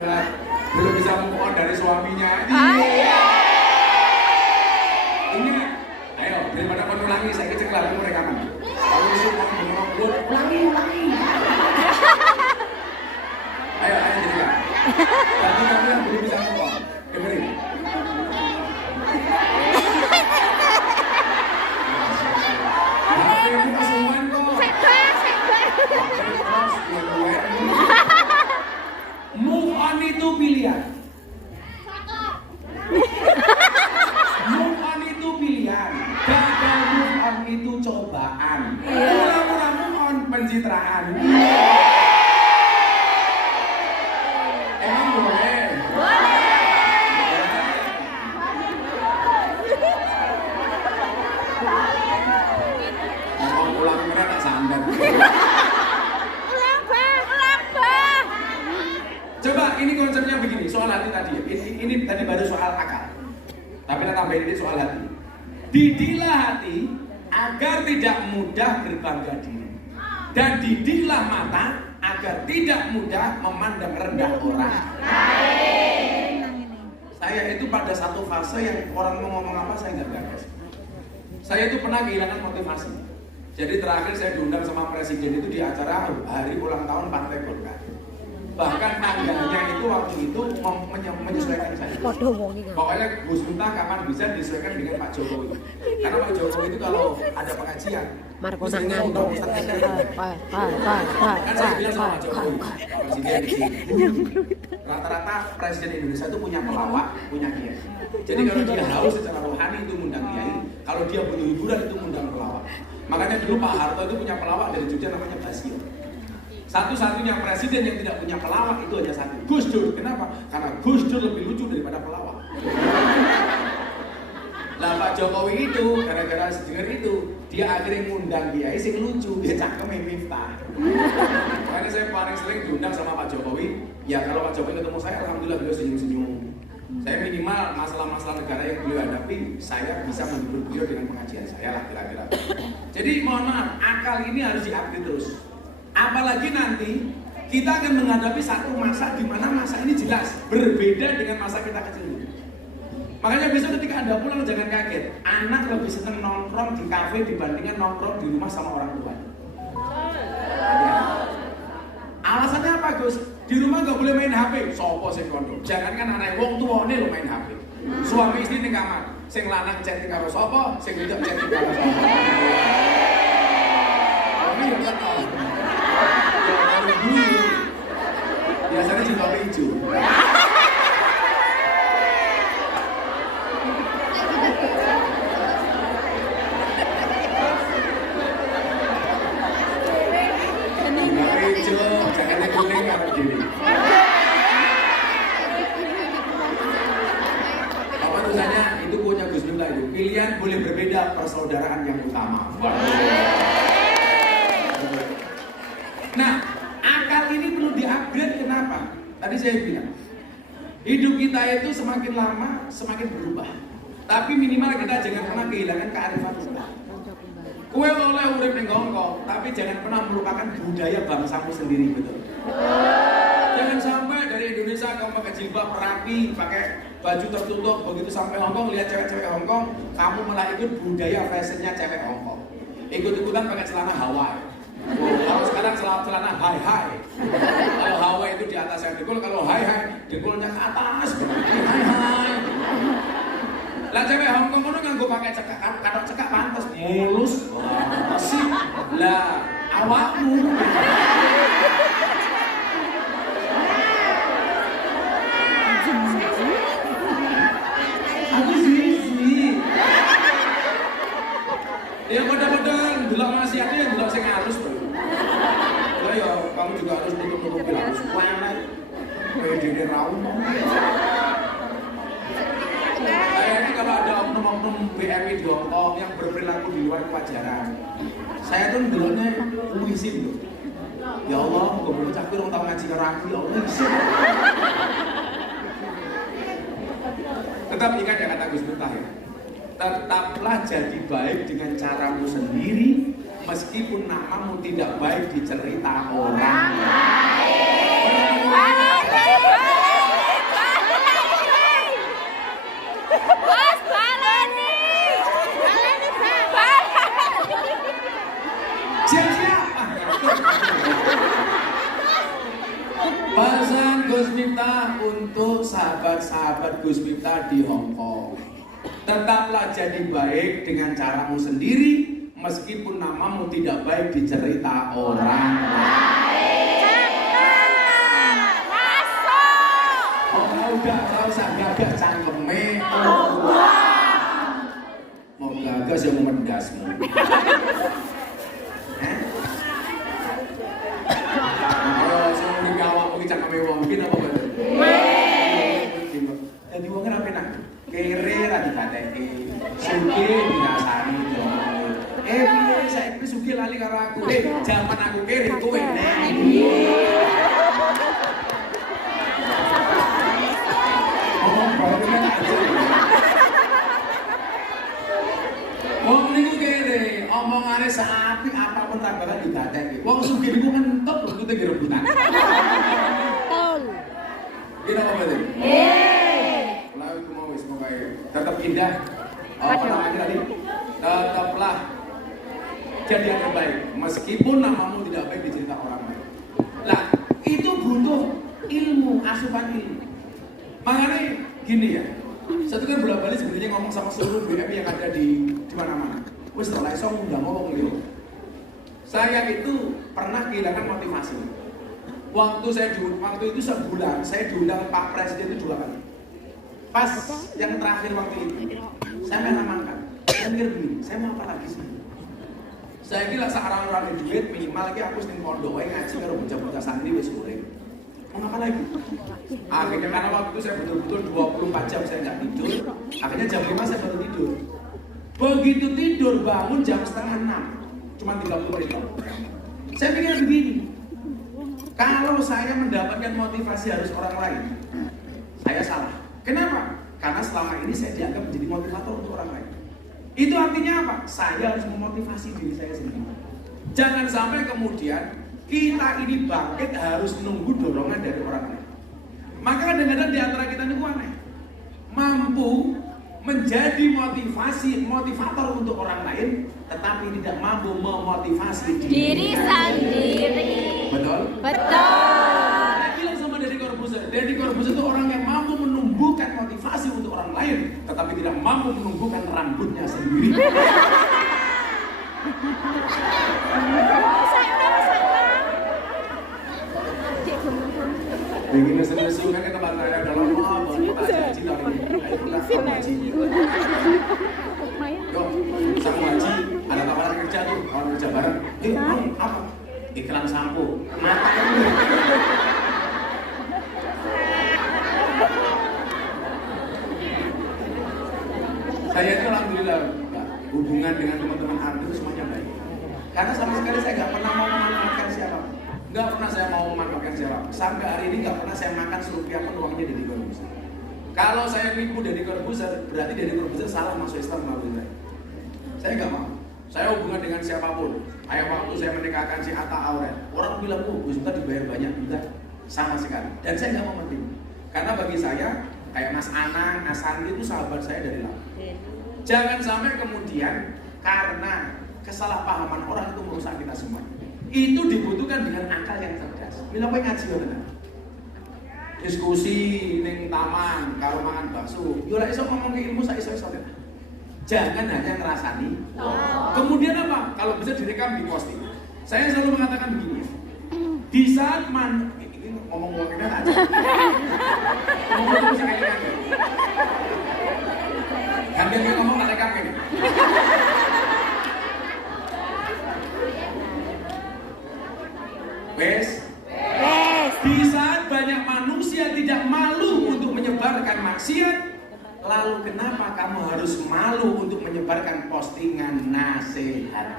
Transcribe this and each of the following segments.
belum bisa move on dari suaminya. Ini, ayo daripada mau ulangi, saya kecek lagi mau rekaman. Kalau semua ngomong, ulangi. Ayo cerita. Berarti kamu yang belum bisa move on, dengerin. Ini kesuman kok. Move on itu pilihan. Move on itu pilihan. Gagal move on itu cobaan. Pura-pura move on pencitraan. Emang boleh? Mau pulang merah tak sandar. Coba ini konsepnya begini, soal hati tadi. Ini tadi baru soal akal. Tapi kita tambahin ini soal hati. Didiklah hati agar tidak mudah berbangga diri. Dan didiklah mata agar tidak mudah memandang rendah orang. Saya itu pada satu fase yang orang mau ngomong apa saya nggak gagas. Saya itu pernah kehilangan motivasi. Jadi terakhir saya diundang sama presiden itu di acara hari ulang tahun Partai Golkar. Bahkan tanggalnya itu waktu itu menyesuaikan saya. Pokoknya Gus Miftah kapan bisa disesuaikan dengan Pak Jokowi. Karena Pak Jokowi itu kalau ada pengajian, mestinya untuk kan saya bilang sama Pak Jokowi, presiden di sini. Rata-rata presiden Indonesia itu punya pelawak, punya kiai. Jadi kalau dia haus secara rohani itu ngundang kiai, kalau dia butuh hiburan itu ngundang pelawak. Makanya dulu Pak Harto itu punya pelawak dari Jogja namanya Basio. Satu-satunya presiden yang tidak punya pelawak itu hanya satu, Gus Dur. Kenapa? Karena Gus Dur lebih lucu daripada pelawak. Nah Pak Jokowi itu, gara-gara sedengar itu, dia akhirnya ngundang kiai sing lucu, dia cakep Miftah. Makanya saya paling sering diundang sama Pak Jokowi. Ya kalau Pak Jokowi ketemu saya, alhamdulillah beliau senyum-senyum. Saya minimal masalah-masalah negara yang beliau hadapi, saya bisa menghibur beliau dengan pengajian saya lah kira-kira. Jadi mohon maaf, akal ini harus di-update terus. Apalagi nanti kita akan menghadapi satu masa di mana masa ini jelas berbeda dengan masa kita kecil dulu. Makanya besok ketika Anda pulang jangan kaget, anak lebih senang nongkrong di kafe dibandingkan nongkrong di rumah sama orang tua. Alasannya apa Gus? Di rumah nggak boleh main HP. Sopo sing kondo. Jangankan anak wong tuane lo main HP. Suami istri ning kamar, sing lanang chatting karo sopo, sing wedok chatting karo sopo. Tapi ya kan tahu. Biasanya juga hijau. Apa tulisannya? Itu punya Gus Miftah itu. Pilihan boleh berbeda, persaudaraan yang utama. Nah, akal ini perlu di-upgrade. Kenapa? Tadi saya bilang, hidup kita itu semakin lama semakin berubah. Tapi minimal kita jangan pernah kehilangan kearifan lokal. Kue oleh urip ning Hongkong, tapi jangan pernah melupakan budaya bangsamu sendiri, betul. Jangan sampai dari Indonesia kamu pakai jilbab rapi, pakai baju tertutup, begitu sampai Hongkong lihat cewek-cewek Hongkong, kamu malah ikut budaya fashionnya cewek Hongkong. Ikut-ikutan pakai celana Hawaii. Kalau sekarang celana hai. Kalau Hawaii itu di atas yang dengkul, kalau hai dengkulnya ke atas. Hai. Lah cewek Hongkong itu nganggo pakai cekak, katok cekak pantes mulus. Sih. Lah awakmu. Aku sih. Ya model-model delok maksiatnya yang delok sing halus to. Lah ya kamu juga harus nutup-nutupi halus. Wanat. Dene raum. Kayaknya kalau ada oknum-oknum BMI di Hongkong yang berperilaku di luar kewajaran, saya tuh ndeloknya isin loh. Ya Allah, muga-muga cah pirang tau ngaji karo aku, ya Allah isin. Tetap ingat ya kata Gus Miftah ya. Tetaplah jadi baik dengan caramu sendiri, meskipun namamu tidak baik di cerita orang lain. Gus Miftah untuk sahabat-sahabat Gus Miftah di Hong Kong. Tetaplah jadi baik dengan caramu sendiri, meskipun namamu tidak baik di cerita orang lain. Udah usah gagah cangkeme. Mau gagas ya mau mendasmu. Cangkeme wong iki apa bener? Dadi wong ora penak. Kere ra dikateki. Sugih dirasani diomongi. Piye saiki sugih lali karo aku. Jaman aku kere kowe nek. Wong niku kere, omongane seapik apapun ra bakal dikateki. Wong sugih niku mentok buntute rebutan. Kita apa tadi? Lalu itu mau wis tetap indah. Apa namanya tadi? Tetaplah jadi yang terbaik, meskipun namamu tidak baik di cerita orang lain. Lah, itu butuh ilmu, asupan ilmu. Makanya gini ya, satu kan bolak-balik sebenarnya ngomong sama seluruh BM yang ada di mana-mana. Wes setelah itu udah ngomong gitu. Saya itu pernah kehilangan motivasi. Waktu itu sebulan saya diundang Pak Presiden itu 2 kali. Pas yang terakhir waktu itu saya main makan. Saya mikir begini, saya mau apa lagi sih? Saya kira sekarang orang duit minimal lagi aku sering pondok wae ngaji karo bocah-bocah santri wis urip. Mau apa lagi? Akhirnya karena waktu itu saya betul-betul 24 jam saya nggak tidur. Akhirnya jam 5 saya baru tidur. Begitu tidur bangun jam setengah 6, cuma 30 menit. Saya pikir begini. Kalau saya mendapatkan motivasi harus orang lain, saya salah. Kenapa? Karena selama ini saya dianggap menjadi motivator untuk orang lain. Itu artinya apa? Saya harus memotivasi diri saya sendiri. Jangan sampai kemudian kita ini bangkit harus nunggu dorongan dari orang lain. Maka kadang-kadang di antara kita ini aneh. Mampu menjadi motivator untuk orang lain, tetapi tidak mampu memotivasi diri sendiri. Betul? Saya bilang sama Deddy Corbuzier. Deddy Corbuzier itu orang yang mampu menumbuhkan motivasi untuk orang lain, tetapi tidak mampu menumbuhkan rambutnya sendiri. Begini seru-seru kan tempat saya dalam apa? Kita janji tahun ini. Ayo kita haji. Yuk, sama haji. Ada tawaran kerja tuh, tawaran kerja bareng. Mau apa? Iklan sampo. Mata ini. Saya itu alhamdulillah hubungan dengan teman-teman artis semuanya baik. Karena sama sekali saya nggak pernah mau memanfaatkan siapa. Nggak pernah saya mau memanfaatkan siapa. Sampai hari ini nggak pernah saya makan serupiah pun uangnya Deddy Corbuzier. Kalau saya nipu Deddy Corbuzier, berarti Deddy Corbuzier salah masuk Islam melalui saya. Saya nggak mau. Saya hubungan dengan siapapun. Kayak waktu saya menikahkan si Atta Auret, orang bilang, Gus Miftah dibayar banyak. Enggak, sama sekali. Dan saya nggak mau menerima. Karena bagi saya, kayak Mas Anang, Mas Santi itu sahabat saya dari lama. Jangan sampai kemudian karena kesalahpahaman orang itu merusak kita semua. Itu dibutuhkan dengan akal yang cerdas. Mila kowe ngaji ngono. Diskusi ning taman karo mangan bakso. Yo ora iso ngomong ke ilmu sak iso-iso. Jangan hanya ngerasani. Kemudian apa? Kalau bisa direkam di posting. Saya selalu mengatakan begini. Di saat ini ngomong-ngomongnya aja. Ngomong sih kayak gini. Gantian ngomong tak rekam ini. Wes. Di saat banyak manusia tidak malu untuk menyebarkan maksiat, lalu kenapa kamu harus malu untuk menyebarkan postingan nasihat?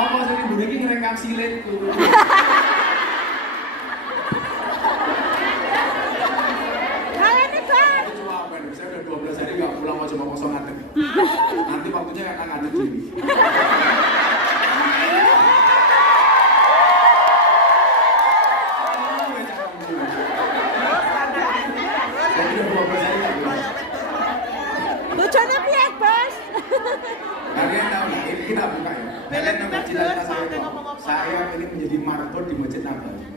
Apa sih ibu ini ngerekam silitku? Saya udah 12 hari gak pulang, mau coba kosong ngadeg. Nanti waktunya akan ngadeg sini. Saya udah 12 hari gak pulang. Bocahnya piat, Bos. Kalian tahu nggak? Ini kita buka ya. Kalian tahu cita-cita saya itu apa? saya ingin menjadi marbot di Masjid Nabawi.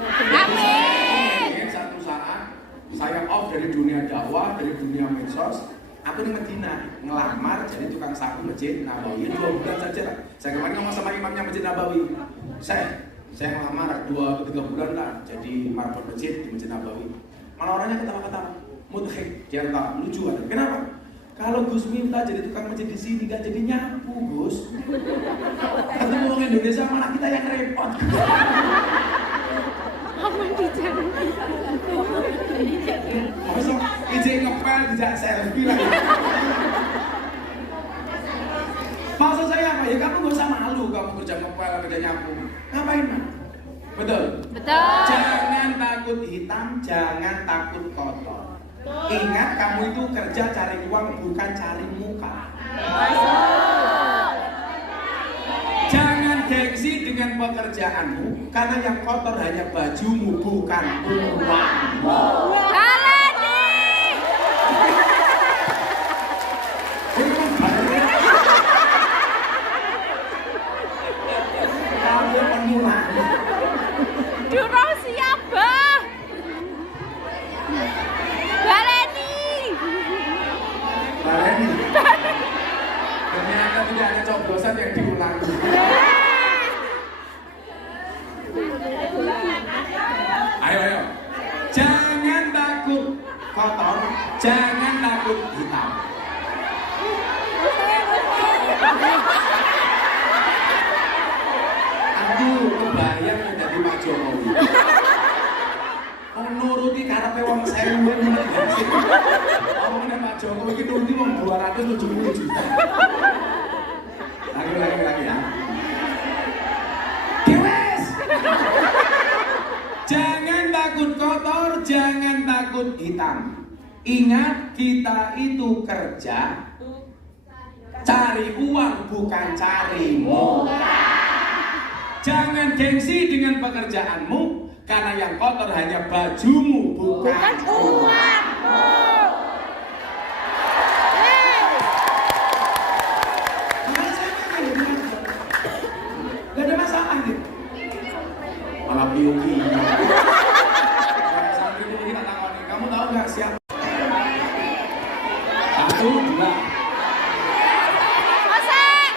Amin. Satu saat saya off dari dunia dakwah, dari dunia medsos, aku di Medina ngelamar jadi tukang sapu Masjid Nabawi 2 bulan saja. Saya kemarin ngomong sama imamnya Masjid Nabawi, saya ngelamar 2 atau 3 bulan lah jadi marbot masjid di Masjid Nabawi. Malah orangnya ketawa-ketawa, mudhik, dia ketawa, lucu ada. Kenapa? Kalau Gus minta jadi tukang masjid di sini gak jadi nyapu, Gus. Ketemu orang Indonesia malah kita yang repot. Masuk izin ngepel tidak selfie lagi. Maksud saya apa? Ya kamu gak usah malu kamu kerja ngepel, kerja nyapu. Ngapain mah? Betul? Betul. Jangan takut hitam, jangan takut kotor. Ingat kamu itu kerja cari uang bukan cari muka. Jangan gengsi dengan pekerjaanmu karena yang kotor hanya bajumu bukan uangmu. Alani. Kamu pemula. Durung siap, Bah. Baleni. Baleni. Ternyata tidak ada coblosan yang diulangi. Ayo. Jangan takut kotor, jangan takut hitam. Aku kebayang menjadi Pak Jokowi. Menuruti karepe wong 1000 menit. Omongnya Pak Jokowi iki nuruti wong 270 juta. Lagi ya. Kewes. Jangan takut kotor, jangan takut hitam. Ingat kita itu kerja cari uang bukan cari muka. Jangan gengsi dengan pekerjaanmu karena yang kotor hanya bajumu bukan uangmu. Gak ada masalah gitu. Malah piuki. Kita takoni, kamu tahu nggak siapa? 1, 2. Kosek.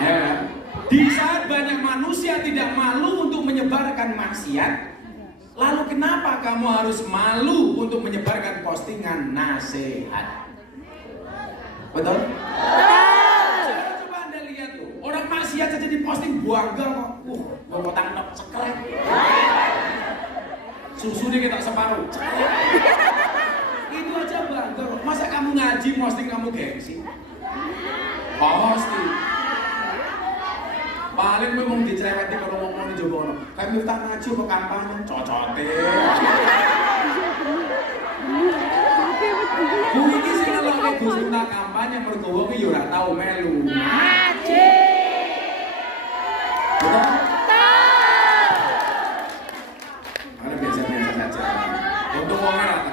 Ya. Di saat banyak manusia tidak malu untuk menyebarkan maksiat, lalu kenapa kamu harus malu untuk menyebarkan postingan nasihat? Betul? Coba Anda lihat tuh, orang maksiat saja diposting bangga kok. Bawa tangkap cekrek. Susunya kita separuh. Itu aja bangga kok. Masa kamu ngaji posting kamu gengsi? Pasti. Paling memang dicereweti kalau ngomong di Jogono. Kayak Miftah ngaji ke kampanye, cocote. Bu ini sih kalau Gus Miftah kampanye mergo wong yo ora tau melu. Ngaji. Betul? Ada biasa-biasa saja. Untuk wongnya rata.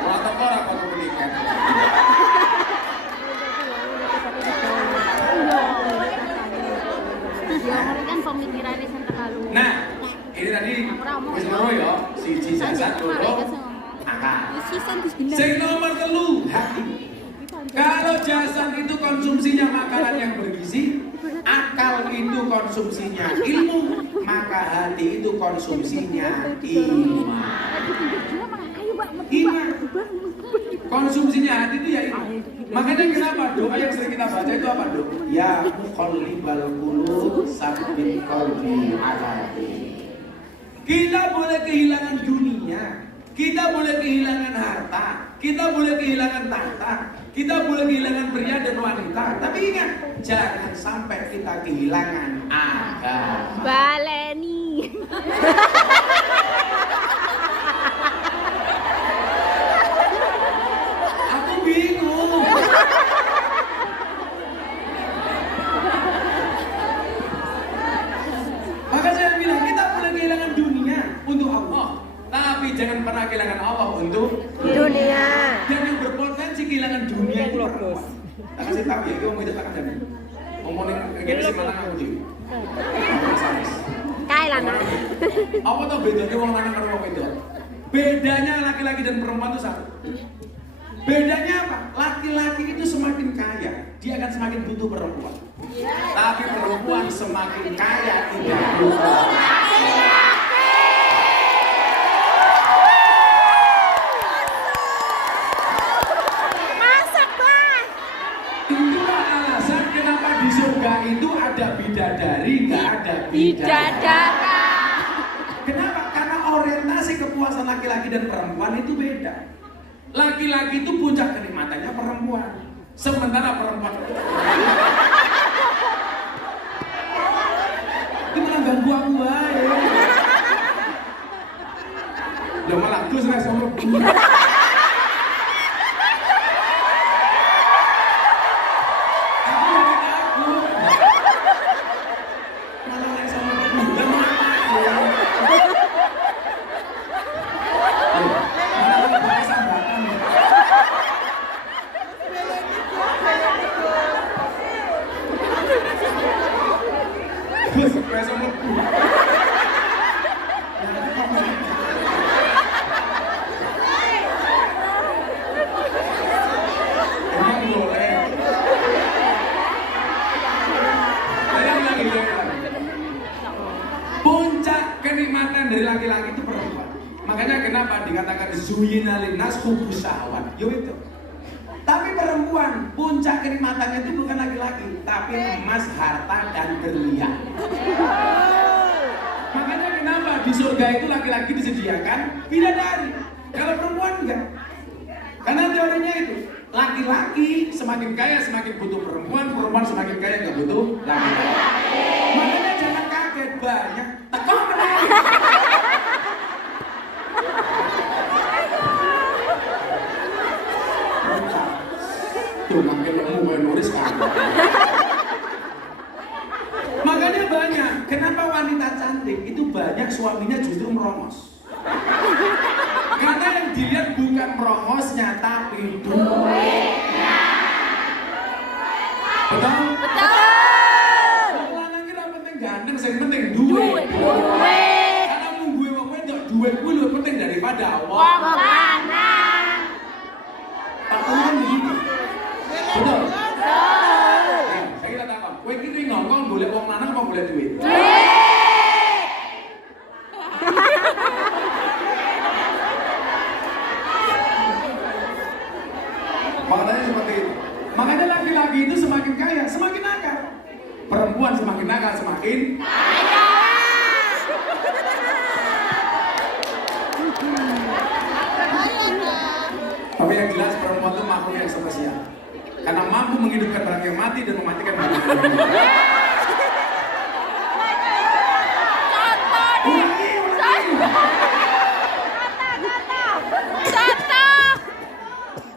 Rata kok apa kemudian? Nah, ini tadi wis loro ya, siji jasad, loro akal. Sing nomor 3, hati. Kalau jasad itu konsumsinya makanan yang bergizi, akal itu konsumsinya ilmu, maka hati itu konsumsinya iman. Ingat, konsumsinya hati itu ya iman. Makanya kenapa doa yang sering kita baca itu apa doa? Ya muqallibal qulub sabbit qalbi ala dinik. Kita boleh kehilangan dunia, kita boleh kehilangan harta, kita boleh kehilangan tahta, kita boleh kehilangan pria dan wanita. Tapi ingat, jangan sampai kita kehilangan agama. Baleni. Aku bingung. Maka saya bilang kita boleh kehilangan dunia untuk Allah, tapi jangan pernah Tak kasih tahu ya, kamu itu tak ada. Ngomongin kayak si mana aku di. Kae lah nak. Apa tuh bedanya orang lanang karo wong wedok? Bedanya laki-laki dan perempuan itu satu. Bedanya apa? Laki-laki itu semakin kaya, dia akan semakin butuh perempuan. Tapi perempuan semakin kaya tidak butuh. Masak, Bang. Itulah alasan kenapa di surga itu ada bidadari, nggak ada Bidadara. Kenapa? Karena orientasi kepuasan laki-laki dan perempuan itu beda. Laki-laki itu puncak kenikmatannya perempuan, sementara perempuan itu malah ganggu aku aja. Udah malah terus lah sama puncak kenikmatan dari laki-laki itu perempuan. Makanya kenapa dikatakan zuyina linnas hubus syahwat. Yo itu. Tapi perempuan puncak kenikmatannya itu bukan laki-laki, tapi emas, harta dan berlian. Makanya kenapa di surga itu laki-laki disediakan bidadari, kalau perempuan enggak. Karena teorinya itu laki-laki semakin kaya semakin butuh perempuan, perempuan semakin kaya nggak butuh laki-laki. Makanya jangan kaget banyak tekong menang. Tuh makin lemu gue nulis kan. Makanya banyak. Kenapa wanita cantik itu banyak suaminya justru merongos? Karena yang dilihat bukan merongosnya tapi duitnya. Betul? Betul. Lanang kira penting ganteng, yang penting duit. Karena mau gue wong wedok duit gue lebih penting daripada Wong lanang. Patungan begitu. Betul. Betul. Saya kira takon. Kowe iki ngomong golek wong lanang apa golek duit? Makanya seperti itu. Makanya laki-laki itu semakin kaya, semakin nakal. Perempuan semakin nakal, semakin Kaya. Tapi yang jelas perempuan itu makhluk yang spesial. Karena mampu menghidupkan barang yang mati dan mematikan barang yang hidup.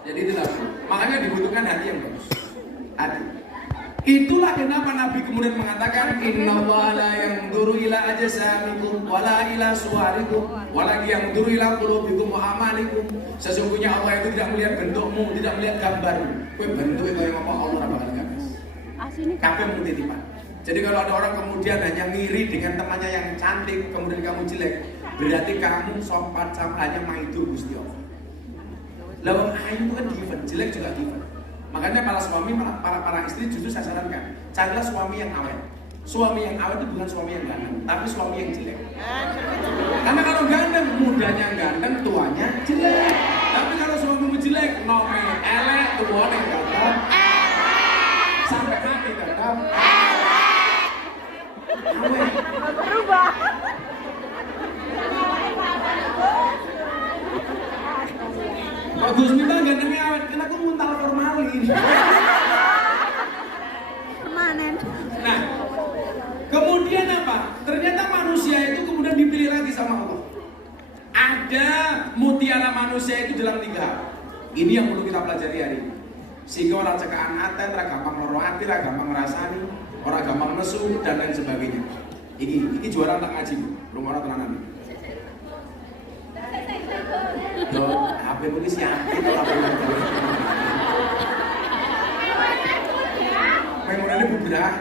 Jadi itulah. Makanya dibutuhkan hati yang bagus. Hati. Itulah kenapa Nabi kemudian mengatakan innallaha la yanzuru ila ajsamikum wala ila suwarikum walakin yanzuru ila qulubikum wa amalikum. Sesungguhnya Allah itu tidak melihat bentukmu, tidak melihat gambarmu. Kowe bentuke kaya ngopo Allah ora bakal gagas. Asine Kabeh mung titipan. Jadi kalau ada orang kemudian hanya ngiri dengan temannya yang cantik kemudian kamu jelek, berarti kamu sopan sama hanya maidu Gusti Allah. Lah wong ayu itu kan given, jelek juga given. Makanya para suami, para istri justru saya sarankan, carilah suami yang awet. Suami yang awet itu bukan suami yang ganteng, tapi suami yang jelek. Karena kalau ganteng, mudanya ganteng, tuanya jelek. Tapi kalau suamimu jelek, nome elek, tuane ganteng, sampai mati ganteng, awet. berubah. Pak Gus Miftah gantengnya awet, kan aku muntal formalin. Kemanen. Nah, kemudian apa? Ternyata manusia itu kemudian dipilih lagi sama Allah. Ada mutiara manusia itu dalam 3 hal. Ini yang perlu kita pelajari hari ini. Sehingga orang cekaan hati, orang gampang loro hati, orang gampang ngerasani, orang gampang nesu, dan lain sebagainya. Ini juara tak ngaji, belum orang tenanan. HP polisi ya, itu orang Bukannya bubrah.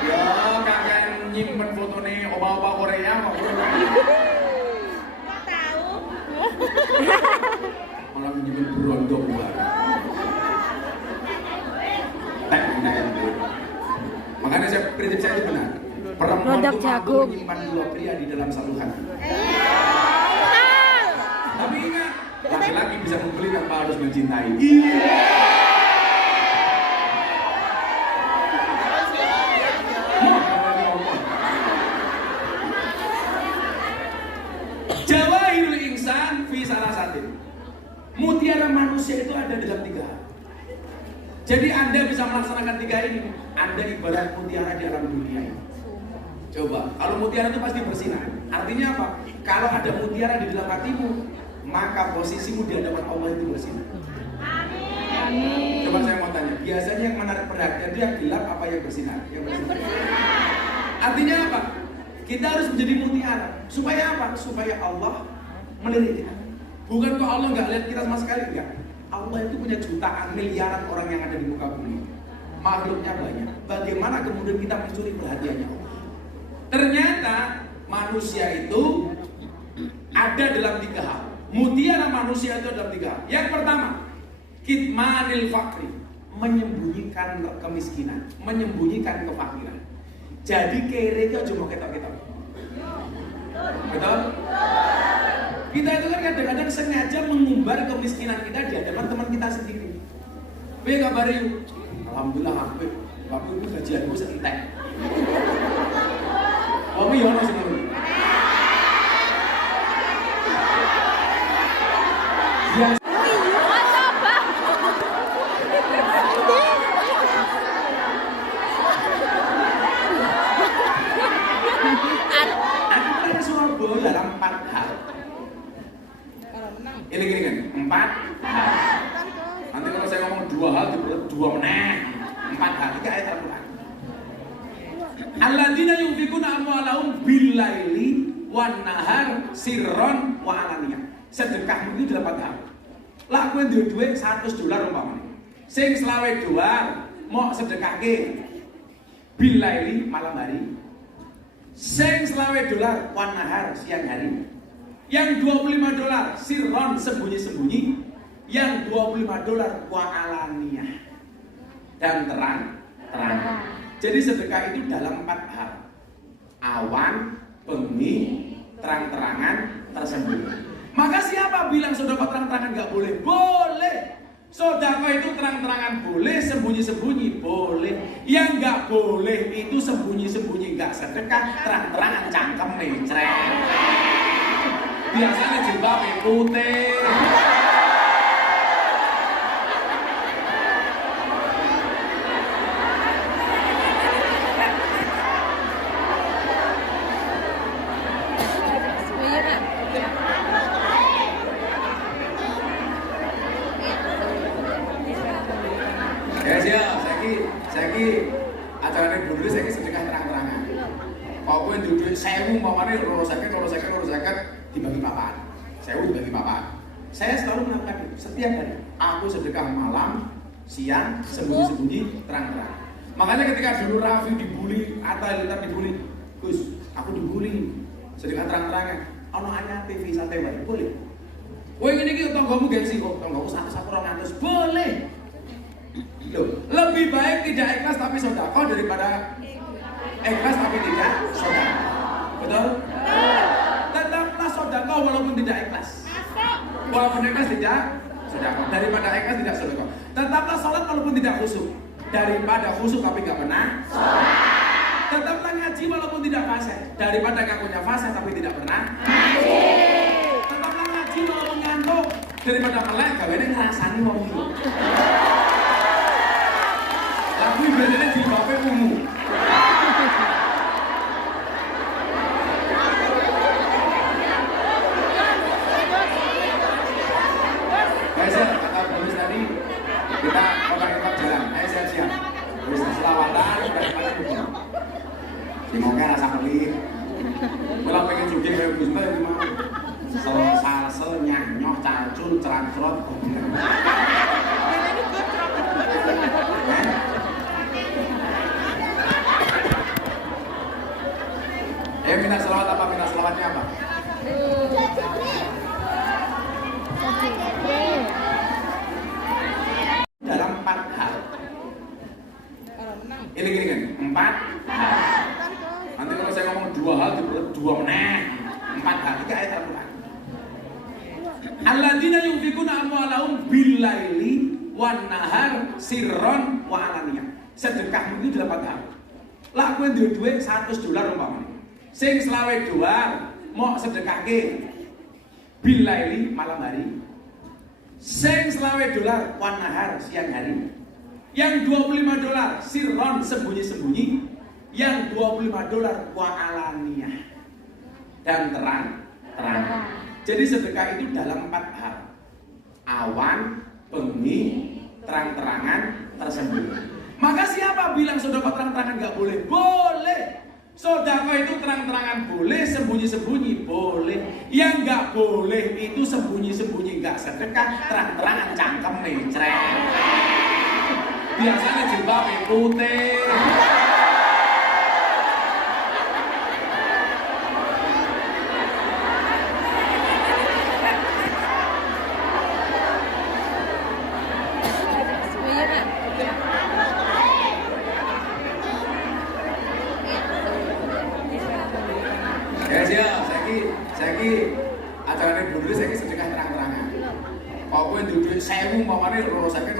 Ya kakek nyimpen fotone opa-opa Korea kok. Tahu. Malah nyimpen berondong buat. Makanya prinsip saya itu benar. Perempuan itu mampu menyimpan dua pria di dalam satu hati. Tapi ingat, laki-laki bisa membeli tanpa harus mencintai. Jawahirul insan fi salasatin. Mutiara manusia itu ada dalam 3 hal. Jadi Anda bisa melaksanakan 3 ini. Anda ibarat mutiara di alam dunia ini. Coba, kalau mutiara itu pasti bersinar. Artinya apa? Kalau ada mutiara di dalam hatimu, maka posisimu di hadapan Allah itu bersinar. Amin. Coba saya mau tanya, biasanya yang menarik perhatian itu yang gelap apa yang bersinar? Yang bersinar. Artinya apa? Kita harus menjadi mutiara. Supaya apa? Supaya Allah melirik kita. Bukan kok Allah nggak lihat kita sama sekali, enggak. Allah itu punya jutaan miliaran orang yang ada di muka bumi. Makhluknya banyak. Bagaimana kemudian kita mencuri perhatiannya Allah? Ternyata manusia itu ada dalam 3 hal. Mutiara manusia itu dalam 3 hal. Yang pertama, kitmanil fakri, menyembunyikan kemiskinan, menyembunyikan kefakiran. Jadi kere itu cuma ketok-ketok. Betul? Kita itu kan kadang-kadang sengaja mengumbar kemiskinan kita di hadapan teman kita sendiri. Be kabar yuk? Alhamdulillah aku itu gajianku sentek. Kamu ya ono semua. Yang Surabaya dalam 4 hal. Ini gini kan, 4 hal. Nanti kalau saya ngomong 2 hal, diperlukan 2 meneh. 4 hal, 3 ayat Al-Quran. Alladzina yunfikuna amwalahum bil-laili wan nahar sirron wa alaniyah. Sedekahmu itu 8 hal. Lah kowe duwe duit $100 umpamane. Sing $20 mau sedekahke bil-laili malam hari. Sing $20 wan nahar siang hari. Yang $25 sirron sembunyi-sembunyi. Yang $25 wa alaniyah dan terang-terang. Jadi sedekah itu dalam 4 hal. Awan, bengi, terang-terangan, tersembunyi. Maka siapa bilang sedekah terang-terangan nggak boleh? Boleh. Sedekah itu terang-terangan boleh, sembunyi-sembunyi boleh. Yang nggak boleh itu sembunyi-sembunyi nggak sedekah, terang-terangan cangkem necret. Biasanya jilbabnya putih. Acaranya bunuh saya sedekah terang-terangan. Kalau gue duduk sewu umpamanya lorosakan dibagi papan. Sewu dibagi papan. Saya selalu melakukan itu setiap hari. Aku sedekah malam, siang, sembunyi-sembunyi, terang-terang. Makanya ketika dulu Raffi dibully, Atta Lita dibully, Gus, aku dibully, sedekah terang-terangan. Ono anyar TV santai bae, boleh. Kowe ngene iki tanggamu gengsi kok, tanggamu 100 boleh. Loh, lebih baik tidak ikhlas tapi sedekah daripada ikhlas tapi tidak sedekah. Betul? Tetaplah sedekah walaupun tidak ikhlas. Walaupun ikhlas tidak sedekah, daripada ikhlas tidak sedekah. Tetaplah sholat walaupun tidak khusyuk, daripada khusyuk tapi nggak pernah sholat. Tetaplah ngaji walaupun tidak fasih, daripada ngakunya fasih tapi tidak pernah ngaji. Tetaplah ngaji walaupun ngantuk, daripada melek gaweane ngrasani wong iki. Aku ibadahnya jilbabnya ungu. Guys, kata bonus tadi kita tetap jalan. Ayo siap-siap. Terus selawatan daripada hukum. Dimongke rasa pelit. Kalau pengen jogging kayak Gus Mbak gimana? Sel nyanyoh cacul ceracrot. Ya minta selawat apa? Minta selawatnya apa? Dalam 4 hal. Ini gini kan, 4 hal. Nanti kalau saya ngomong 2 hal, diperlukan 2 meneh. 4 hal, itu ayat Al-Quran. Alladzina yunfikuna amwalahum bil-laili wan-nahar sirron wa alaniyah. Sedekah itu 8 hal. Lah kowe duwe duit $100 umpamane. Sing $20 mau sedekahke bil-laili malam hari. Sing $20 wan-nahar siang hari. Yang $25 sirron sembunyi-sembunyi. Yang $25 wa alaniyah dan terang-terang. Jadi sedekah itu dalam 4 hal. Awan, bengi, terang-terangan, tersembunyi. Maka siapa bilang sedekah terang-terangan nggak boleh? Boleh. Sedekah itu terang-terangan boleh, sembunyi-sembunyi boleh. Yang nggak boleh itu sembunyi-sembunyi nggak sedekah, terang-terangan cangkem necrek. Biasanya jilbabnya putih. Ya siap, saya acaranya dulu saya sedekah terang-terangan. Kalau gue duit 1.000 umpamanya loro sakit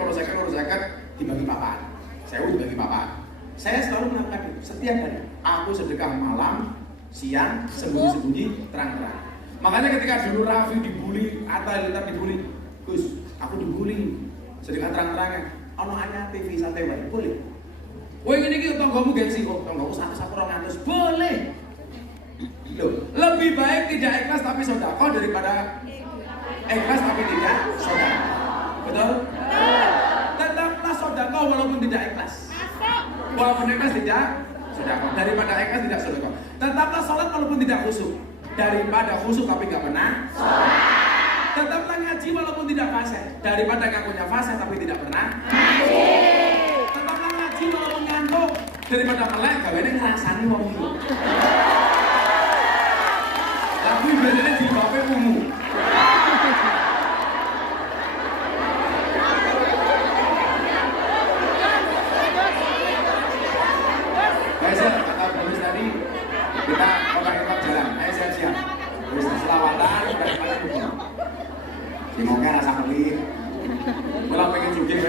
dibagi papan. 1.000 dibagi papan. Saya selalu melakukan itu setiap hari. Aku sedekah malam, siang, sembunyi-sembunyi, terang-terang. Makanya ketika dulu Raffi dibully, Atta Halilintar dibully, Gus, aku dibully, sedekah terang-terangan. Ono anyar TV santai wae, boleh. Kowe ngene iki tanggamu gengsi kok, tanggamu 100-200 boleh. Loh, lebih baik tidak ikhlas tapi sedekah daripada ikhlas tapi tidak sedekah. Betul? Tetaplah sedekah walaupun tidak ikhlas. Walaupun ikhlas tidak sedekah, daripada ikhlas tidak sedekah. Tetaplah sholat walaupun tidak khusyuk, daripada khusyuk tapi nggak pernah sholat. Tetaplah ngaji walaupun tidak fasih, daripada ngakunya fasih tapi tidak pernah ngaji. Tetaplah ngaji walaupun ngantuk, daripada melek gaweane ngrasani wong iki. Tapi bedanya di bape ungu. Biasa kata Boris tadi kita tetap jalan. Ayo siap-siap. Boris selawatan dan malam. Semoga rasa pelit. Malah pengen juga.